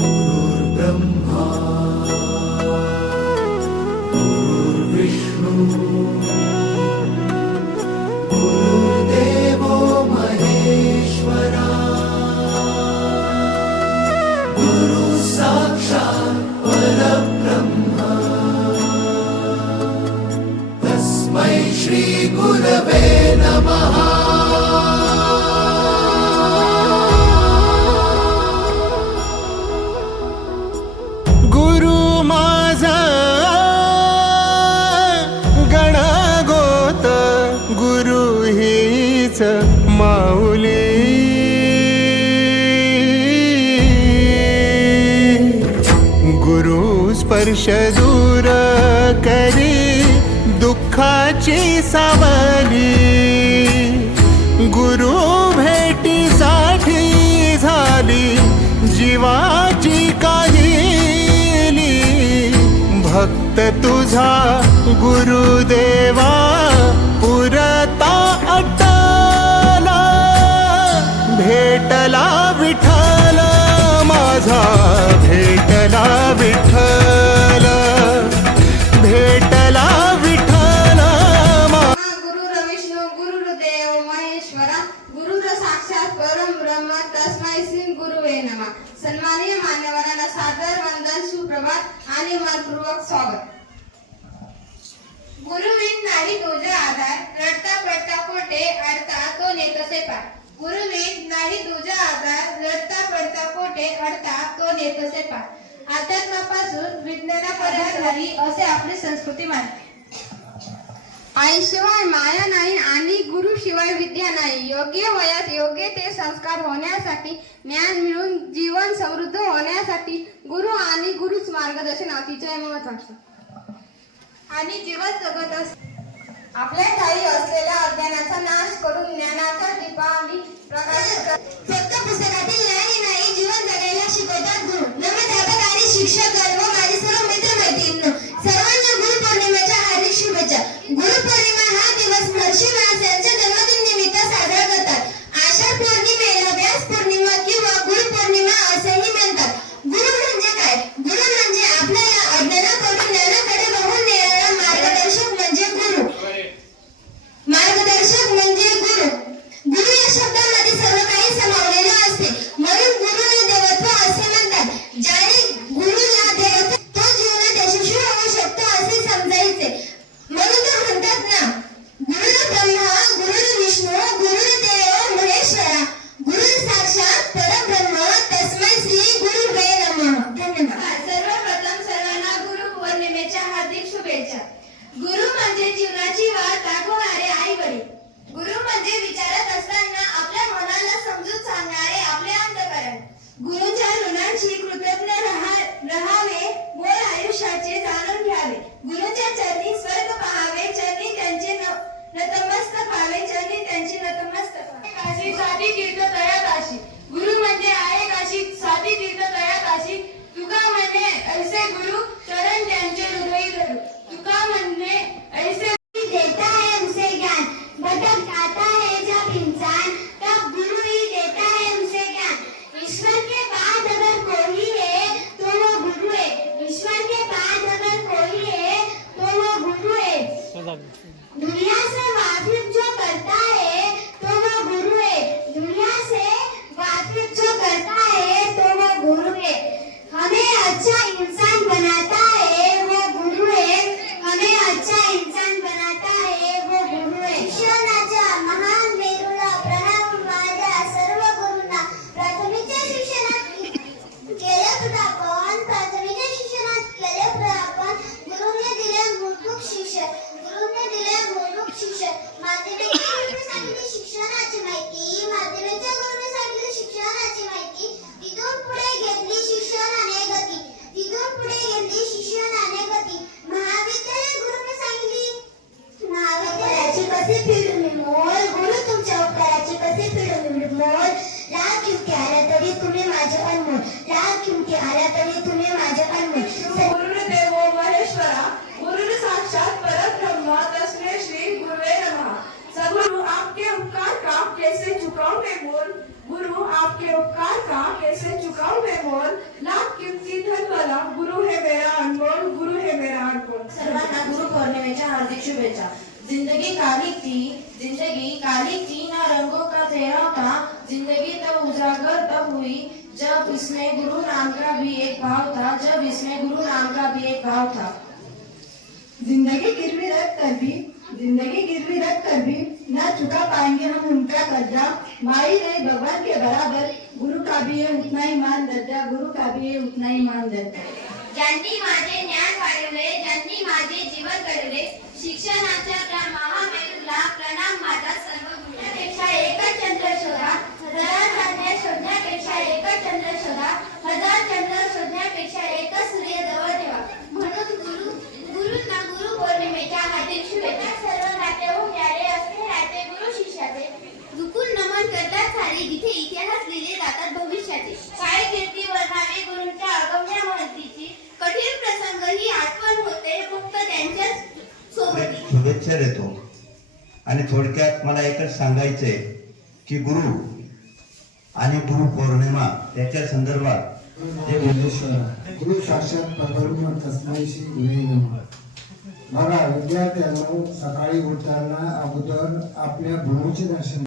गुरुर्ब्रह्मा गुरुर्विष्णू गुरुर्देवो महेश्वरा गुरु साक्षात् परब्रह्म तस्मै श्री गुरवे नमः। माऊली गुरु स्पर्श दूर करी दुःखाची सावली गुरु भेटीसाठी झाली जीवाची काहिली भक्त तुझा गुरुदेवा पुरता भेटला विठ्ठल माझा भेटला विठ्ठल भेटला विठ्ठल गुरुर विष्णू गुरुर्देव महेश्वरा गुरुर साक्षात परब्रह्म तस्मै श्री गुरुवे नमः। सन्माननीय मान्यवरांना सादर वंदन, सुप्रभात आणि मनपूर्वक स्वागत। गुरुविन नाही तुझे आधार, रडता पडता कोठे अडता तो नेतसे पार। गुरुविन नाही तुझा आधार, रडता पडता कोठे अडता तो नेतसे पार। अध्यात्मापासून विज्ञानापर्यंत झाली असे आपली संस्कृती मानते। आईशिवाय माया नाही आणि गुरुशिवाय विद्या नाही। योग्य वयात योग्य ते संस्कार होण्यासाठी, ज्ञान मिळून जीवन समृद्ध होण्यासाठी गुरु आणि गुरुच मार्गदर्शन अतिशय महत्त्वाचे आणि जीवन जगत असते। आपल्या ठाई असलेल्या अज्ञानाचा नाश करून ज्ञानाच्या दीपावली प्रकाशित कर। फक्त पुस्तकातील ज्ञान नाही, जीवन जगायला शिकवतात गुरु। नमस्कार आणि शिक्षक व माझे सर्व मित्र मैत्रिणी, सर्वांना गुरुपौर्णिमेच्या हार्दिक शुभेच्छा। गुरुपौर्णिमा हा दिवस महर्षी व्यास यांच्या जन्मदिन निमित्त साजरा करतात। आषाढ पौर्णिमेला व्यास पौर्णिमा किंवा गुरुपौर्णिमा असेही म्हणतात। गुरु म्हणजे काय? गुरु म्हणजे आपल्याला अज्ञानाकडून ज्ञानाकडे वाहून नेणारा मार्गदर्शक म्हणजे गुरु। मार्गदर्शक म्हणजे गुरु। गुरु या शब्दामध्ये सर्व काही समावलेलं असते, म्हणून गुरुला देवत्व असे म्हणतात। ज्याने गुरुला देवत्व तो जीवनात यशस्वी होऊ शकतो असे समजायचे, म्हणून तर म्हणतात ना, गुरुर ब्रह्मा गुरुर विष्णू गुरुर्देव महेश्वरा गुरु साक्षात परब्रह्म तस्मै श्री गुरुवे नमः। धन्यवाद। सर्वप्रथम सर्वांना गुरुपौर्णिमेच्या हार्दिक शुभेच्छा। गुरु म्हणजे जीवनाची वाट दाखवणारे आई वडील। गुरु म्हणजे विचारत असताना आपल्या मनाला समजून सांगणारे आपले अंतःकरण। गुरुच्या ऋणांची कृतज्ञ राहावे व आयुष्याचे जाणून घ्यावे। गुरुच्या चरणी स्वर्ग पाहावे, चरणी त्यांचे नतमस्तक व्हावे, चरणी त्यांचे नतमस्तक व्हावे। काशी साधी तीर्थ तया काशी, गुरु म्हणजे आहे काशी साधी तीर्थ तया काशी। तुका म्हणे ऐसे गुरु चरण त्यांचे हृदयी धरू। तुका म्हणे ऐसे देता है उसे ज्ञान, भटक आता है जब इंसान तब गुरु ही देता है उसे ज्ञान। ईश्वर के बाद अगर कोई है तो वो गुरु है। ईश्वर के बाद अगर कोई है तो वो गुरु है। दुनिया से वाकिफ जो करता है तो वो गुरु है। दुनिया से वाकिफ जो करता है तो वो गुरु है। हमें अच्छा इंसान बनाता है वो गुरु है। हमें अच्छा इंसान बनाता है वो गुरु है। शिक्षणाच्या महान मेरूला प्रणाम माझ्या सर्व गुरूंना। प्राथमिकच्या शिक्षणात केले आपण प्राथमिकच्या शिक्षणात केले आपण गुरुने दिले मूलभूत शिक्षण। गुरुने दिले मूलभूत शिक्षण। माध्यमिकच्या गुरुने सांगितले शिक्षणाची माहिती, माध्यमिकच्या गुरुने सांगितले शिक्षणाची माहिती। तिथून पुढे घेतली शिक्षणाने गती, तिथून पुढे घेतली शिक्षणाने गती। महाविद्यालय गुरुने सांगितली महाविद्यालयाची कसे फिरून मोल, गुरु तुमच्या उपकाराची कसे फिरून मोल। लाख किमती आल्या तरी तुम्ही माझे अनमोल, लाख किमती आल्या तरी तुम्ही माझे अनमोल। गुरुर्देव महेश्वरा गुरुर साक्षात परब्रह्म तस्मै श्री गुरुवे नमः। सद्गुरु आपके उपकार का कैसे चुकाऊं मैं बोल। गुरु आपके उपकार का कैसे चुकाऊं मैं मोल, लाख कीमती धन वाला गुरु है मेरा अनमोल, गुरु है मेरा अनमोल। सर्वांना गुरु पौर्णिमेच्या हार्दिक शुभेच्छा। जिंदगी काली थी ना रंगों का चेहरा था, जिंदगी तब उजागर तब हुई जब इसमें गुरु नाम का भी एक भाव था, जब इसमें गुरु नाम का भी एक भाव था। जिंदगी गिरवी रख कर भी ना चुका पाएंगे हम उनका कर्जा, माई नहीं भगवान के बराबर, गुरु का भी है उतना ही मान दर्जा, गुरु का भी है उतना ही मान दर्जा। ज्यांनी माझे ज्ञान वाढवले, ज्यांनी माझे जीवन घडवले, शिक्षणाच्या त्या महामेरूला प्रणाम माझा सर्व गुरुपेक्षा एकच चंद्र शोधा, हजार चांदण्या शोधण्यापेक्षा एकच चंद्र शोधा, हजार चंद्र शोधण्यापेक्षा एकच सूर्य जवळ ठेवा। म्हणून गुरुंना गुरु पौर्णिमेच्या हार्दिक शुभेच्छा। सर्व नाते हो प्यारे असते नाते गुरु शिष्याचे, झुकून नमन करतात सारे जिथे इतिहास लिहिले जातात भविष्याचे। काय कीर्ती वर्णावी गुरूंच्या अगम्य महतीची, कठीण प्रसंग ही आठवण होते फक्त त्यांच्या सोबती। शुभेच्छा देतो आणि थोडक्यात मला एकच सांगायचंय की गुरु आणि गुरु पौर्णिमा त्याच्या संदर्भात जे गुरु साक्षात परब्रह्म तस्मै श्री गुरुवे नमः। बघा विद्यार्थ्यांना सकाळी उठताना अगोदर आपल्या गुरुचे दर्शन